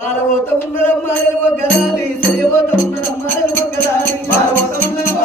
పాలబోత ఉన్నదమ్మా గలాలి సరిపోత ఉన్నదమ్మా గలాలి పాలబోత ఉన్నదమ్మా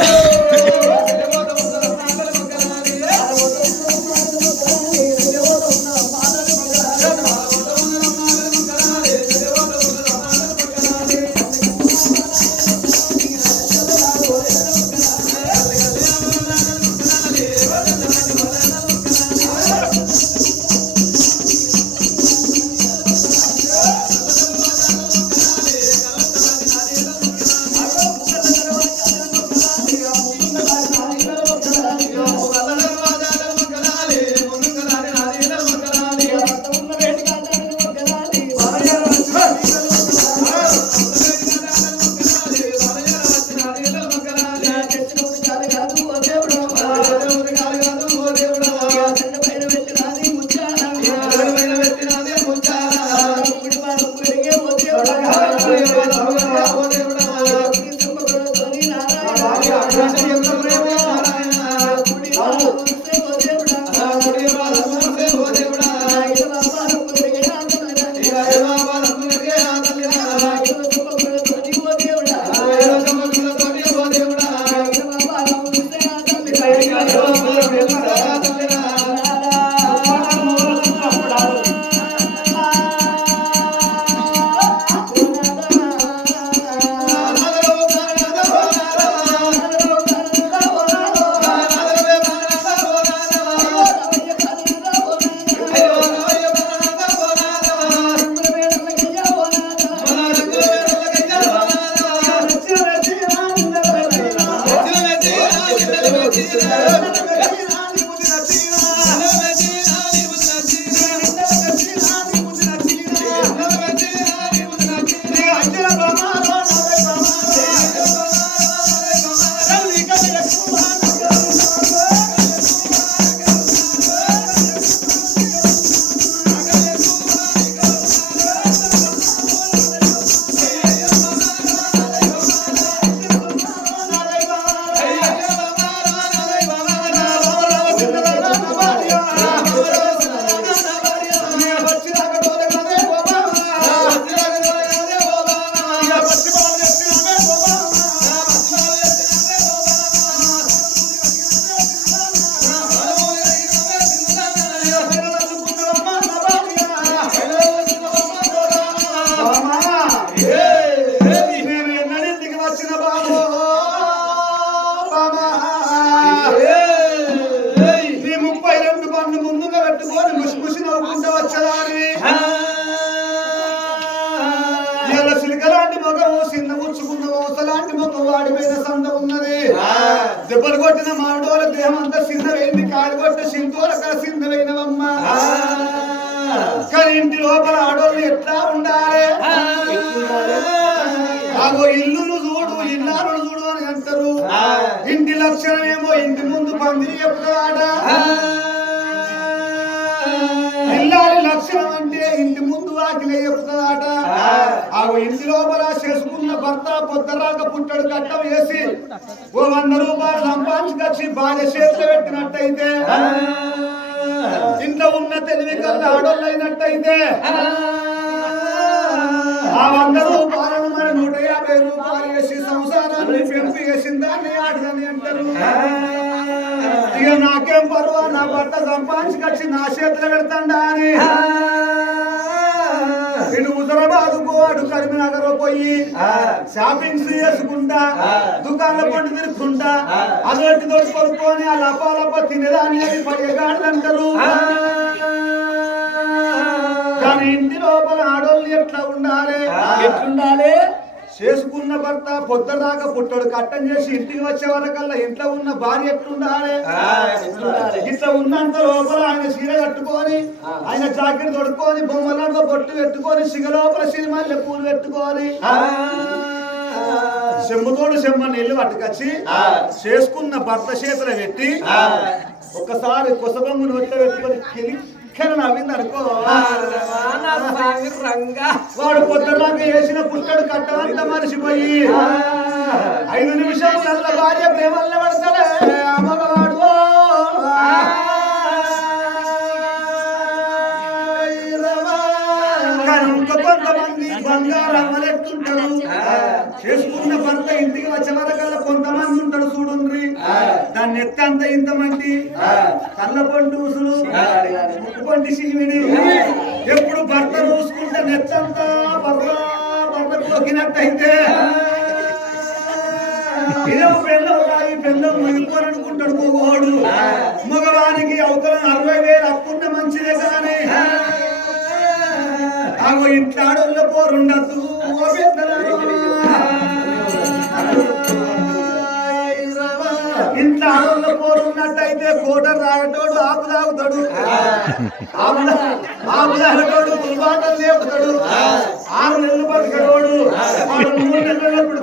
దెబ్బలు కొట్టిన మామిడోల దేహం అంతా సిద్ధమైంది కాలు కొట్టిన సింధోల కల సిద్ధమైనవమ్మ కానీ ఇంటి లోపల ఆడోళ్ళు ఎట్లా ఉండాలి ఆగో ఇల్లును చూడు ఇల్లాలను చూడు అని అంటారు ఇంటి లక్షణం ఏమో ఇంటి ముందు పందిరి చెప్తాడ ఇల్లాలి లక్షణం అంటే ఇంటి ముందు వాకిలే చెప్తాడట ఆగో ఇంటి లోపల చేసుకున్న భర్త పొద్దరాక పుట్టడు కట్టం వేసి ఓ 100 రూపాయలు సంపాదించుకొచ్చి భార్య చేతిలో పెట్టినట్టయితే ఇంట్లో ఉన్న తెలివి కల్లా ఆడోళ్ళు అయినట్టయితే ఆ 100 రూపాయలను మరి 150 రూపాయలు వేసి సంసారాన్ని పెంపి వేసిన దాన్ని ఆడదని అంటారు ఇక నాకేం పర్వా నా భర్త సంపాదించుకొచ్చి నా చేతిలో పెడతాడా అని ఇటు హుజరాబాద్ పోవాడు కరీంనగర్ పోయి షాపింగ్స్ చేసుకుంటా దుకాణాల పండు తిరుగుతుంటా అదొట్టి తోటి కొనుక్కొని ఆ లపాలప తినేదాన్ని పడేగాడు అంటారు కానీ ఇంటి లోపల ఆడోళ్ళు ఎట్లా ఉండాలి ఎట్లుండాలి చేసుకున్న భర్త పొద్దుదాకా పుట్టడు కట్టం చేసి ఇంటికి వచ్చే వరకల్లా ఇంట్లో ఉన్న భార్య ఎట్లుండాలి ఇట్లా ఉన్నంత లోపల ఆయన చీర కట్టుకొని ఆయన జాకెట్ తొడుక్కొని బొమ్మలాంటి బొట్టు పెట్టుకొని సిగ లోపల సినిమాల్లో పూలు పెట్టుకొని చెంబుతోడు చెంబ నీళ్లు పట్టుకొచ్చి చేసుకున్న భర్త చేతులు పెట్టి ఒక్కసారి కొసబొమ్మను ఒట్ట పెట్టుకొని నవ్వింది అనుకో వాడు పొద్దులాగా వేసిన పుట్టడు కట్టమంతా మనిషిపోయి 5 నిమిషాలు నల్ల భార్య ప్రేమల్లో పడతాడే అమ్మవాడు కానీ ఇంకా కొంతమంది చేసుకున్న భర్త ఇంటికి వచ్చే వరకల్లా కొంతమంది ఉంటాడు చూడుండ్రి దాన్ని ఎత్తంత ఇంతమంది కళ్ళ పండుసులు ముక్కుపంటి శివుడి ఎప్పుడు భర్త చూసుకుంటే నెత్తంతా భర్త కొక్కినట్టయితే ఇదేమో పెళ్ళం మునిగిపోరనుకుంటాడు మగవాడు మగవానికి అవతల 60,000 అప్పున్న మంచిదే కానీ ఆగో ఇంట్లో ఆడోళ్ళ పోరుండద్దు ఇంట్లో ఆడోళ్ళ పోరున్నట్టయితే కోటర్ తాగటోడు ఆపు తాగుతాడు ఆపు తాగటోడు పుల్బాటలు లేపుతాడు 6 నెలలు బతకడోడు 3 నెలలప్పుడు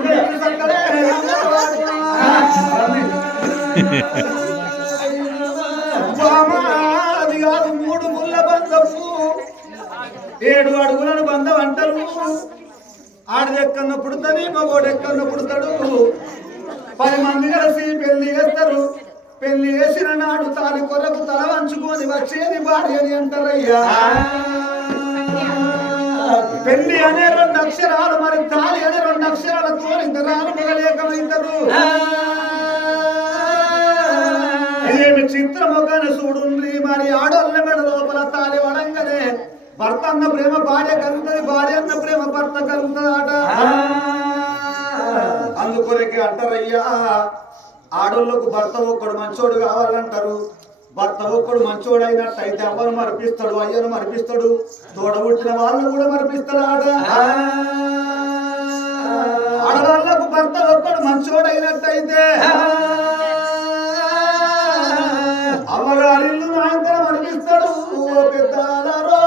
అది కాదు 3 ముళ్ళ బంధము 7 అడుగులను బంధం అంటారు ఆడదెక్కన్న పుడతని మగోడెక్కన్న పుడతాడు 10 మంది కలిసి పెళ్లి చేస్తారు పెళ్లి చేసిన నాడు తాలి కొరకు తల వంచుకొని వచ్చేది భార్య అని అంటారయ్యా పెళ్లి అనే 2 అక్షరాలు మరి తాలి అనే 2 అక్షరాలతో ఇద్దరాలు మగలేకమైతారు ఇదేమి చిత్రముఖాన్ని చూడుండ్రి మరి ఆడోళ్ళ మెడ లోపల తాలి వడంగానే భర్త అన్న ప్రేమ భార్య కలుగుతుంది భార్య అన్న ప్రేమ భర్త కలుగుతుందట అందుకొరకే అంటారయ్యా ఆడోళ్ళకు భర్త ఒక్కడు మంచోడు కావాలంటారు భర్త ఒక్కడు మంచోడు అయినట్టయితే అవ్వను మరిపిస్తాడు అయ్యను మరిపిస్తాడు తోడబుట్టిన వాళ్ళను కూడా మరిపిస్తాడు ఆట ఆడవాళ్ళకు భర్త ఒక్కడు మంచోడు అయినట్టయితే అమ్మగారిల్లు నాయకులు మరిపిస్తాడు పెద్దలారో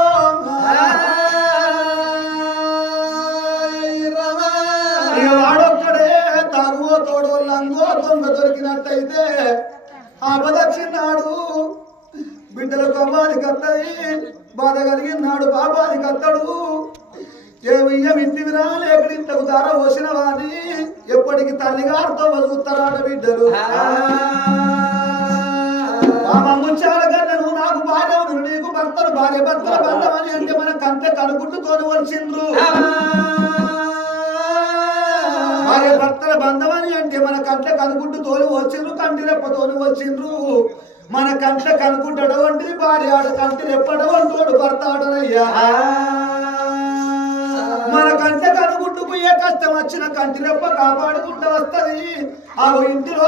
వాడొక్కడే తాగువో తోడు లంగో దొంగ దొరికినట్టయితే ఆపదచ్చిన్నాడు బిడ్డలకు అమ్మానికి అత్తది బాధ కలిగినాడు బాబానికి అత్తడు ఏమయ్య వింటివిరా లేకడింతకు దార పోసిన వాడిని ఎప్పటికి తల్లిగారితో వదులుతారాడ బిడ్డలు ముచ్చాల కన్నా నువ్వు నాకు భార్య నీకు భర్తలు భార్య భర్తల బంధమని అంటే మనకు అంతే కనుకుంటూ తోలువలసిండ్రు భార్య భర్తల బంధమని అంటే మన కంటే కనుకుంటూ తోలు వచ్చిండ్రు కంటి రెప్ప తోలు వచ్చిండ్రు మన కంటే కనుకుంటాడు వంటిది భార్య ఆడు కంటి రెప్పడు వంటోడు భర్త ఆడనయ్యా మన కంటే కనుకుంటూ ఏ కష్టం వచ్చిన కంటి రెప్ప కాపాడుకుంటూ వస్తది ఆ ఇంటిలో